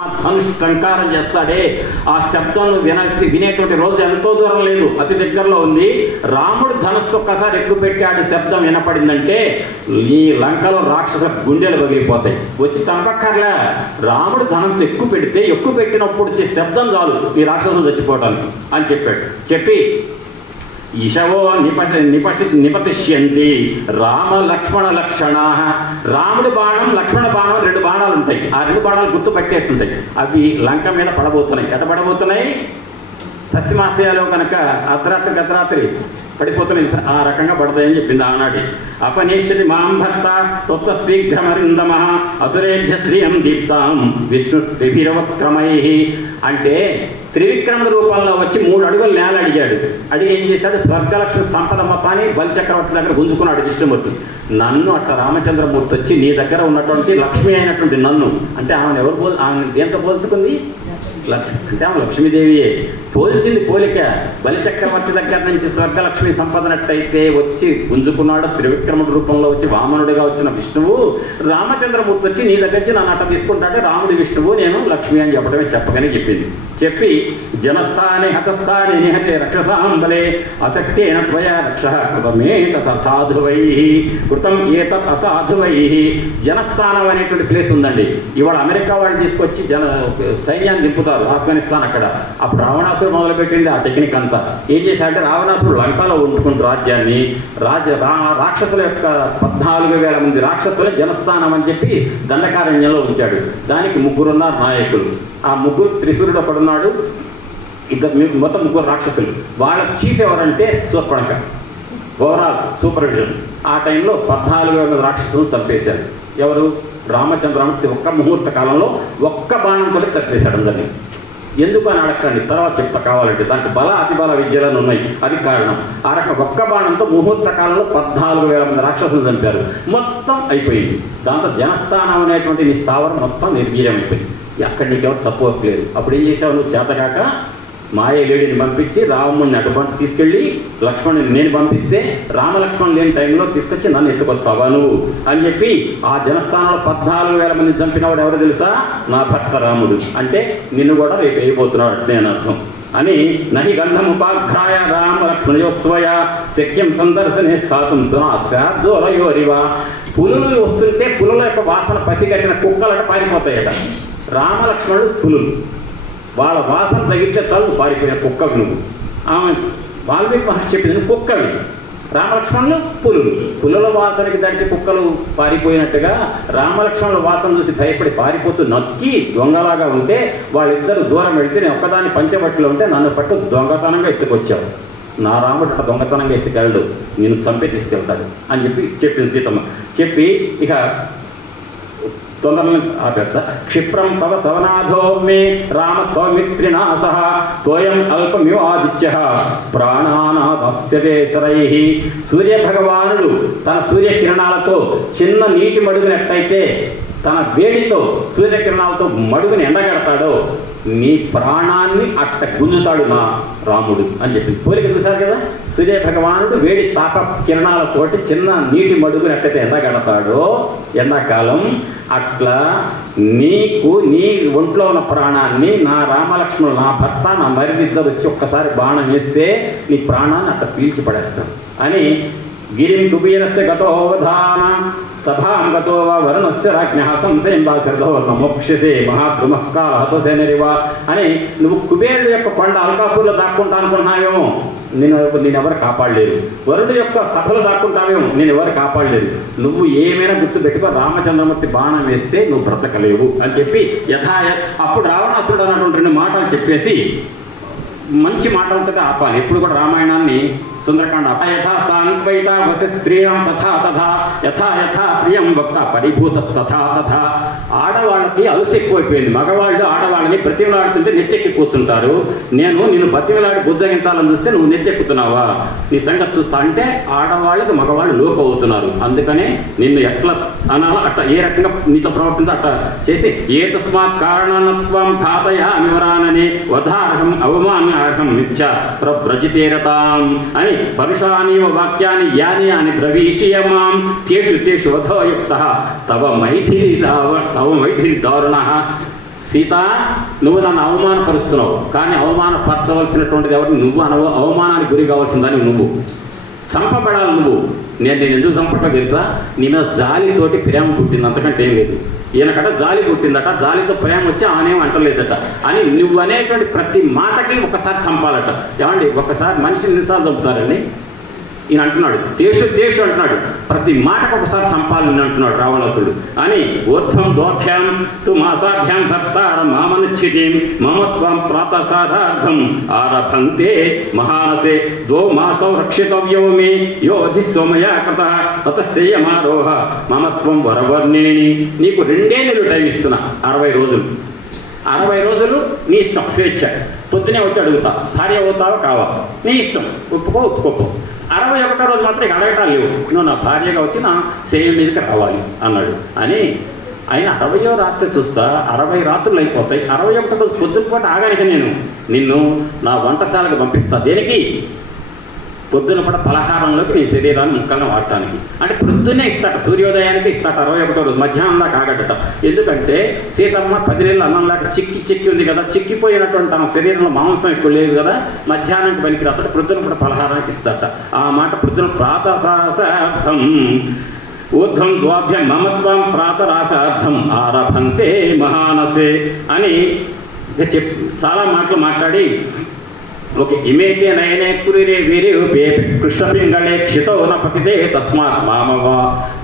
ధనుష్ టంకారం చేస్తాడే ఆ శబ్దం వినేటువంటి రోజు ఎంతో దూరం లేదు, అతి దగ్గరలో ఉంది. రాముడు ధనుస్సు ఒక్కసారి ఎక్కువ పెట్టాడు, శబ్దం వినపడిందంటే ఈ లంకలో రాక్షసుల గుండెలు పగిలిపోతాయి. వచ్చి చంపక్కర్లే, రాముడు ధనుస్సు ఎక్కువ పెడితే ఎక్కువ పెట్టినప్పుడు వచ్చే శబ్దం చాలు ఈ రాక్షసులు చచ్చిపోవడానికి అని చెప్పాడు. చెప్పి ఈశవో నిపతిష్యంతి రామ లక్ష్మణ లక్షణ. రాముడి బాణం లక్ష్మణ బాణం 2 బాణాలు ఉంటాయి. ఆ 2 బాణాలు గుర్తు పట్టేస్తుంటాయి. అవి లంక మీద పడబోతున్నాయి. ఎట పడబోతున్నాయి? పశ్చిమాసియాలో కనుక అర్ధరాత్రి పడిపోతున్నాయి, ఆ రకంగా పడతాయని చెప్పింది ఆనాటి. అపనేష్యతి మాం భర్త తొత్త శ్రీఘ్రమరిందమ అసురేభ్య శ్రీయం దీప్తాం విష్ణు త్రిభిరవక్రమై. అంటే త్రివిక్రమ రూపంలో వచ్చి 3 అడుగులు నేల అడిగాడు. అడిగి ఏం చేశాడు? స్వర్గలక్ష్మి సంపద మొత్తాన్ని బలిచక్రవర్తి దగ్గర గుంజుకున్నాడు విష్ణుమూర్తి. నన్ను అట్ట రామచంద్రమూర్తి వచ్చి నీ దగ్గర ఉన్నటువంటి లక్ష్మి అయినటువంటి నన్ను, అంటే ఆమె దేంతో పోల్చుకుంది? అంటే ఆమె లక్ష్మీదేవియే పోల్చింది. పోలిక బలిచక్రవర్తి దగ్గర నుంచి స్వర్గలక్ష్మి సంపదనట్టయితే వచ్చి గుంజుకున్నాడు. త్రివిక్రముడి రూపంలో వచ్చి వామనుడిగా వచ్చిన విష్ణువు రామచంద్రమూర్తి వచ్చి నీ దగ్గర నుంచి నన్ను అట్ట తీసుకుంటాడే రాముడి విష్ణువు, నేను లక్ష్మి అని చెప్పగానే చెప్పింది. చెప్పి జనస్థానే హతస్థానే నిహతే రక్షసాంబలే అసక్తేన త్వయా రక్ష కృతమేత అసాధువై కృతం ఏతత్ అసాధువై. జనస్థానం అనేటువంటి ప్లేస్ ఉందండి. ఇవాళ అమెరికా వాళ్ళు తీసుకొచ్చి సైన్యాన్ని దింపుతారు ఆఫ్ఘనిస్తాన్. అక్కడ అప్పుడు రావణాసురుడు మొదలుపెట్టింది ఆ టెక్నిక్ అంతా. ఏం చేశాడంటే రావణాసురుడు లంకలో ఉంటుకుంటూ రాజ్యాన్ని రాక్షసుల యొక్క 14,000 మంది రాక్షసులే జనస్థానం అని చెప్పి దండకారణ్యంలో ఉంచాడు. దానికి 3 ఉన్నారు నాయకులు. ఆ 3 త్రిశూరుడు ఒకడున్నాడు, మొత్తం 3 రాక్షసులు. వాళ్ళ చీఫ్ ఎవరంటే శూర్పణఖ. Overall supervision. ఆ టైంలో 14,000 రాక్షసులు చంపేశారు. ఎవరు? రామచంద్రమూర్తి ఒక్క ముహూర్త కాలంలో ఒక్క బాణంతో చంపేశాడు అందరినీ. ఎందుకు అని అడగండి, తర్వాత చెప్తా కావాలంటే. దాంట్లో బల అతిబల విద్యలను ఉన్నాయి, అది కారణం. ఆ రకం ఒక్క బాణంతో ముహూర్త కాలంలో 14,000 మంది రాక్షసులు చంపారు. మొత్తం అయిపోయింది. దాంతో జనస్థానం అనేటువంటి నీ స్థావరం మొత్తం నిర్వీర్యం అయిపోయింది. అక్కడ నీకెవరు సపోర్ట్ లేదు. అప్పుడు ఏం చేసావు నువ్వు? చేతగాక మాయలేడిని పంపించి రాముడిని అటుపంట తీసుకెళ్ళి లక్ష్మణుని నేను పంపిస్తే రామలక్ష్మణ్ లేని టైంలో తీసుకొచ్చి నన్ను ఎత్తుకొస్తావా నువ్వు అని చెప్పి ఆ జనస్థానంలో 14,000 మంది చంపినవాడు ఎవరు తెలుసా? నా భర్త రాముడు. అంటే నిన్ను కూడా రేపు వేయబోతున్నాడు నేను అర్థం అని. నహి గంధముపాఘ్రాయ రామ లక్ష్మణయోస్త్వయ శక్యం సందర్శనే స్థాతం సునాశోరయోరివా. పులులు వస్తుంటే పులుల యొక్క వాసన పసిగట్టిన కుక్కలట పారిపోతాయట. రామలక్ష్మణుడు పులులు, వాళ్ళ వాసన తగిలితే చాలు పారిపోయిన కుక్కవి నువ్వు. ఆమె వాల్మీకి మహర్షి చెప్పింది కుక్కవి, రామలక్ష్మణులు పులులు. పులుల వాసనకి దంచి కుక్కలు పారిపోయినట్టుగా రామలక్ష్మణుల వాసన చూసి భయపడి పారిపోతూ నక్కి దొంగలాగా ఉంటే వాళ్ళిద్దరు దూరం వెళితే నేను ఒక్కదాన్ని పంచబట్టులో ఉంటే నన్ను పట్టు దొంగతనంగా ఎత్తుకొచ్చావు. నా రాముడు అట్లా దొంగతనంగా ఎత్తుకెళ్ళడు, నేను చంపే తీసుకెళ్తాడు అని చెప్పింది సీతమ్మ. చెప్పి ఇక తొందరలో ఆపేస్తా. క్షిప్రం తవ సవనాథో మే రామ సౌమిత్రినా సహ తోయం అల్పమివాదిత్య ప్రాణానాదస్యతే శరై. సూర్యభగవానుడు తన సూర్యకిరణాలతో చిన్న నీటి మడుగునట్టయితే తన వేడితో సూర్యకిరణాలతో మడుగుని ఎండగడతాడో నీ ప్రాణాన్ని అట్ట గుంజుతాడు నా రాముడు అని చెప్పి పోలిక చూశారు కదా. సూర్యభగవానుడు వేడి తాప కిరణాలతోటి చిన్న నీటి మడుగుని ఎట్టయితే ఎండగడతాడో ఎండాకాలం, అట్లా నీకు నీ ఒంట్లో ఉన్న ప్రాణాన్ని నా రామలక్ష్మణులు నా భర్త నా మరిదిద్దరు వచ్చి ఒక్కసారి బాణం వేస్తే నీ ప్రాణాన్ని అట్లా పీల్చి పడేస్తాను అని. గిరిం కుబీరస్య గతోవధాన సభాం గతో వరుణస్య రాజ్ఞ సంశయం దాశరథోర్ణ మోక్షసే మహాద్రుమఃకాల హతోసేనరివా అని. నువ్వు కుబేరుడు యొక్క కొండ అల్కాపూర్లో దాక్కుంటా అనుకుంటున్నావేమో, నేనెవరు కాపాడలేరు. వరుడు యొక్క సభలు దాక్కుంటావేమో, నేనెవరు కాపాడలేరు. నువ్వు ఏమైనా గుర్తు పెట్టుకో, రామచంద్రమూర్తి బాణం వేస్తే నువ్వు బ్రతకలేవు అని చెప్పి అప్పుడు రావణాసురుడు అన్నటువంటి 2 మాటలు చెప్పేసి మంచి మాటలతో ఆపాలి. ఎప్పుడు కూడా రామాయణాన్ని సుందరకాండ యథా సాంత్వయితా వస స్త్రీయం తథా తథా యథా యథా ప్రియం భక్త పరిభూత తథా తథా. ఆడవాళ్ళకి అలసి ఎక్కువైపోయింది. మగవాళ్ళు ఆడవాళ్ళని బ్రతిమలాడుతుంటే నెత్తెక్కి కూర్చుంటారు. నిన్ను బతిమలాడి బుజ్జగించాలని చూస్తే నువ్వు నెత్తెక్కుతున్నావా, నీ సంగతి చూస్తా అంటే ఆడవాళ్ళకి మగవాళ్ళు లోపు అవుతున్నారు. అందుకనే నిన్ను ఎట్లా అనాలో అట్లా ఏ రకంగా నీతో ప్రవర్తించో అట్లా చేసి ఏ తస్మాత్ కారణత్వం ఘాతయామి వరానని వధార్హం అవమానార్హం మిథ్య ప్రవ్రజితేరతాం అని పరుషానీవ వాక్యాన్ని యాని అని బ్రవీషియమాం తేషు తేషు వధోయుక్త తవ మైథిలి దారుణ సీత, నువ్వు నన్ను అవమానపరుస్తున్నావు, కానీ అవమానపరచవలసినటువంటిది ఎవరు? నువ్వు అవమానానికి గురి కావాల్సిందని నువ్వు చంపబడాలి. నేను ఎందుకు చంపటో తెలుసా? నీ మీద జాలితోటి ప్రేమ పుట్టింది, అంతకంటే ఏం లేదు. ఈయనకట జాలి పుట్టిందట, జాలితో ప్రేమ వచ్చి ఆమెం అంటలేదట అని నువ్వు అనేటువంటి ప్రతి మాటకి ఒకసారి చంపాలట. ఏమండి, ఒకసారి మనిషిని ఎన్నిసార్లు చంపుతారండి? ఈయన అంటున్నాడు తేషు అంటున్నాడు, ప్రతి మాటకు ఒకసారి చంపాలని అంటున్నాడు రావణాసుడు అని. ఊర్ధ్వం దోభ్యాం తు మాసాభ్యాం భక్తారం మామనుచ్ఛితిం మమత్వం ప్రాతసారార్థం ఆరభంతే మహానసే దో మాసౌ రక్షితవ్యో మే యోధి సోమయా కృత తతస్యమారోహ మమత్వం వరవర్ణిని. నీకు 2 నెలలు టైం ఇస్తున్నా, 60 రోజులు. 60 రోజులు నీ ఇష్టం, స్వేచ్ఛ. పొద్దునే వచ్చి అడుగుతా, భార్య అవుతావా కావా, నీ ఇష్టం, ఒప్పుకోపో. 61వ రోజు మాత్రం ఇక అడగటాలు లేవు, నువ్వు నా భార్యగా వచ్చి నా సేవ మీదకి రావాలి అన్నాడు అని. ఆయన 60వ రాత్రి చూస్తా 60 రాత్రులు అయిపోతాయి. 61వ రోజు పొద్దున పూట ఆగానిక నిన్ను నా వంటశాలకు పంపిస్తా. దేనికి? పొద్దున పూట పలహారంలోకి నీ శరీరాన్ని ముక్కలను వాడటానికి. అంటే పొద్దున్నే ఇస్తాట, సూర్యోదయానికి ఇస్తాట 61వ రోజు, మధ్యాహ్నం దాకా ఆగటట. ఎందుకంటే సీతమ్మ 10 నెలలు అన్నంలాగా చిక్కి ఉంది కదా, చిక్కిపోయినటువంటి ఆ శరీరంలో మాంసం ఎక్కువ లేదు కదా, మధ్యాహ్నానికి పనికి రాత పొద్దున పూట పలహారానికి ఇస్తాట. ఆ మాట పొద్దున ప్రాతరాసార్థం ఊర్ధ్వం ద్వాభ్యం మమత్వం ప్రాతరాసార్థం ఆరభంతే మహానసే అని చాలా మాటలు మాట్లాడి ఓకే. ఇమేతే నయనే కురిరే వీరే కృష్ణపింగళే క్షితో న పతితే తస్మాత్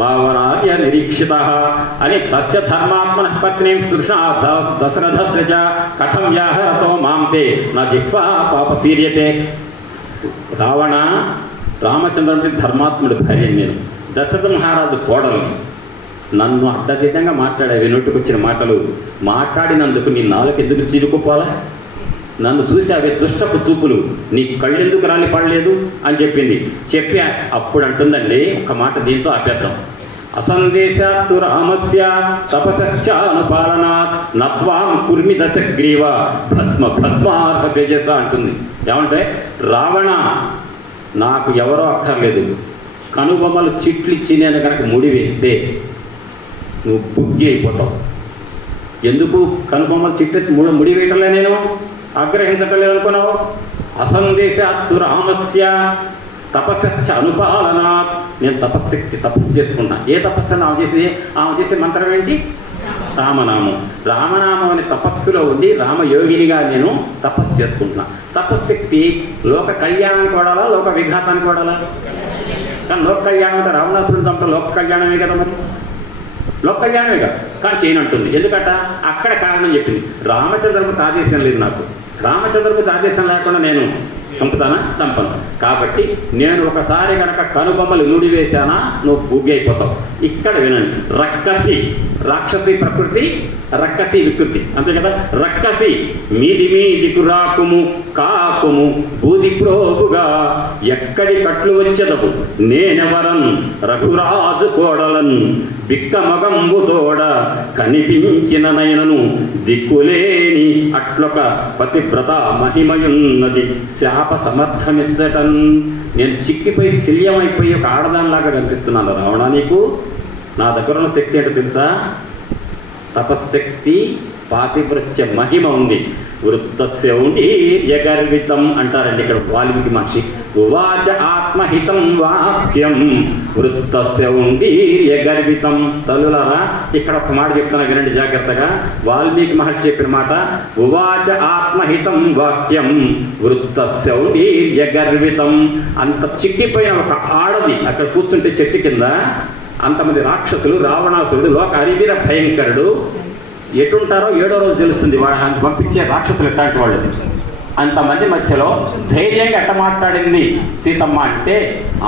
మావనార్య నిరీక్షిత అని. తస్య ధర్మాత్మన పత్నీం సృషా దశరథస్య చ కథం వ్యాహరతో మాంతే నా జిహ్వా పాపసీర్యతే. రామచంద్రుడి ధర్మాత్ముడి భార్య నేను, దశరథ మహారాజు కోడలు. నన్ను అడ్డదిడ్డంగా మాట్లాడేవి, నోటికొచ్చిన మాటలు మాట్లాడినందుకు నీ నాలుక ఎందుకు చిరుకుపోలా? నన్ను చూసి అవి దుష్టపు చూపులు, నీ కళ్ళెందుకు రాని పడలేదు అని చెప్పి అప్పుడు అంటుందండి ఒక మాట, దీంతో ఆపేద్దాం. అసందేశాత్తు రామస్య తపసశ్చానుపాలనాత్ నత్వాం కుర్మి దశగ్రీవ భస్మార్హ తేజస అంటుంది. ఏమంటే, రావణ నాకు ఎవరో అక్కర్లేదు, కనుబొమ్మలు చిట్లిచ్చి నేను కనుక ముడి వేస్తే నువ్వు బుగ్గి అయిపోతావు. ఎందుకు కనుబొమ్మలు చిట్లెత్తి ముడి వేయటంలే, నేను ఆగ్రహించటం లేదనుకున్నావు. అసందేశాత్తు రామస్య తపస్స అనుపాలనాత్, నేను తపస్సు చేసుకుంటా. ఏ తపస్సు ఆమె చేసే మంత్రం ఏంటి? రామనామం. రామనామం అనే తపస్సులో ఉండి రామయోగినిగా నేను తపస్సు చేసుకుంటున్నా. తపశ్శక్తి లోక కళ్యాణానికి వాడాలా, లోక విఘాతానికి వాడాలా? కానీ లోక కళ్యాణం అంటే రావణాసురుడు చంపడం లోక కళ్యాణమే కదా, మరి లోక కళ్యాణమే కదా, కానీ చేయనంటుంది. ఎందుకట? అక్కడ కారణం చెప్పింది. రామచంద్రమూర్తి ఆదేశం లేదు నాకు, రామచంద్రమూర్తి ఆదేశం లేకుండా నేను చంపుతానా? చంపను. కాబట్టి నేను ఒకసారి కనుక కనుబొమ్మలు నుడి వేశానా నువ్వు బుగ్గి అయిపోతావు. ఇక్కడ వినండి, రక్కసి రాక్షసి ప్రకృతి, రక్కసి వికృతి, అంతే కదా. రక్కసి మీది కురాకుము కాకుము బూది ప్రోగుగా ఎక్కడి కట్లు వచ్చేదపు నేనెవరన్ రఘురాజు కోడలన్ బిక్క మగంబు తోడ కనిపించిన నయనను దిక్కులేని అట్లొక పతివ్రత మహిమయున్నది శాప సమర్థమిచ్చటన్. నేను చిక్కిపోయి శల్యమైపోయి ఒక ఆడదానిలాగా కనిపిస్తున్నాను రావణ. నీకు నా దగ్గర ఉన్న శక్తి ఏంటో తెలుసా? తపశక్తి, పాతివ్రత్య మహిమ ఉంది. వృత్తస్య గర్వితం అంటారండి ఇక్కడ వాల్మీకి మహర్షి. ఉవాచ ఆత్మహితం వాక్యం వృత్తస్య గర్వితం. తల్లులారా, ఇక్కడ ఒక మాట చెప్తున్నా వినండి జాగ్రత్తగా. వాల్మీకి మహర్షి చెప్పిన మాట, ఉవాచ ఆత్మహితం వాక్యం వృత్తస్య గర్వితం. అంత చిక్కిపోయిన ఒక ఆడది అక్కడ కూర్చుంటే చెట్టు కింద, అంతమంది రాక్షసులు, రావణాసురుడు, లోక అరివీర భయంకరుడు ఎటుంటారో 7వ రోజు తెలుస్తుంది. వాడు పంపించే రాక్షసులు ఎట్లాంటి వాళ్ళు. అంతమంది మధ్యలో ధైర్యంగా ఎట్ట మాట్లాడింది సీతమ్మ అంటే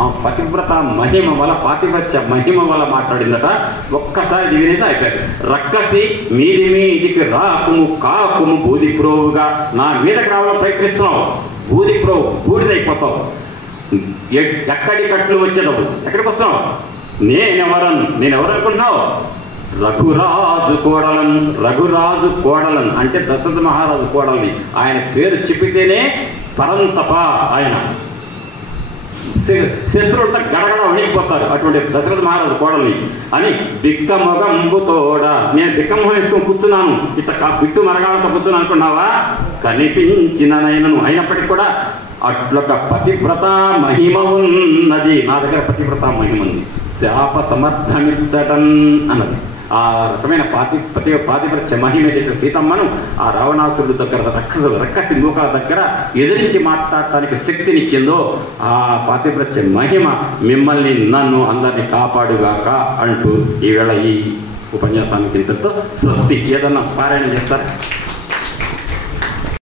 ఆ పతివ్రత మహిమ వల్ల, పాతివ్రత్య మహిమ వల్ల మాట్లాడిందట. ఒక్కసారి దిగినేది అయిపోయారు. రక్కసి మీదికి రాకుము కాకుము బూది ప్రోవుగా, నా మీదకి రావాలని ప్రయత్నిస్తున్నావు, బూది ప్రోవు బూడిదైపోతావు. ఎక్కడి కట్లు వచ్చేదవు, ఎక్కడికి వస్తున్నావు? నేనెవరు అనుకుంటున్నావు? రఘురాజు కోడలన్. రఘురాజు కోడలన్ అంటే దశరథ మహారాజు కోడల్ని. ఆయన పేరు చెప్పితేనే పరంతప. ఆయన శత్రువులతో గడగడ వణికిపోతారు అటువంటి దశరథ మహారాజు కోడల్ని అని బిక్కమొగంబుతోడ నేను బిక్కమొహం వేసుకొని కూర్చున్నాను ఇట్లా బిట్టు మరగాలతో కూర్చున్నాను అనుకున్నావా కనిపించిన నయనను అయినప్పటికీ కూడా అట్లొక పతివ్రత మహిమ ఉన్నది నా దగ్గర పతివ్రత మహిమ ఉంది శాప సమర్థమిచ్చటన్ అన్నది ఆ రకమైన పాతివ్రత్య మహిమ ఏదైతే సీతమ్మను ఆ రావణాసురుడు దగ్గర రక్కసి మూకాల దగ్గర ఎదిరించి మాట్లాడటానికి శక్తినిచ్చిందో ఆ పాతివ్రత్య మహిమ మిమ్మల్ని నన్ను అందరినీ కాపాడుగాక అంటూ ఈవేళ ఈ ఉపన్యాసానికి ఇంతటితో స్వస్తి. ఏదన్నా పారాయణం చేస్తారా?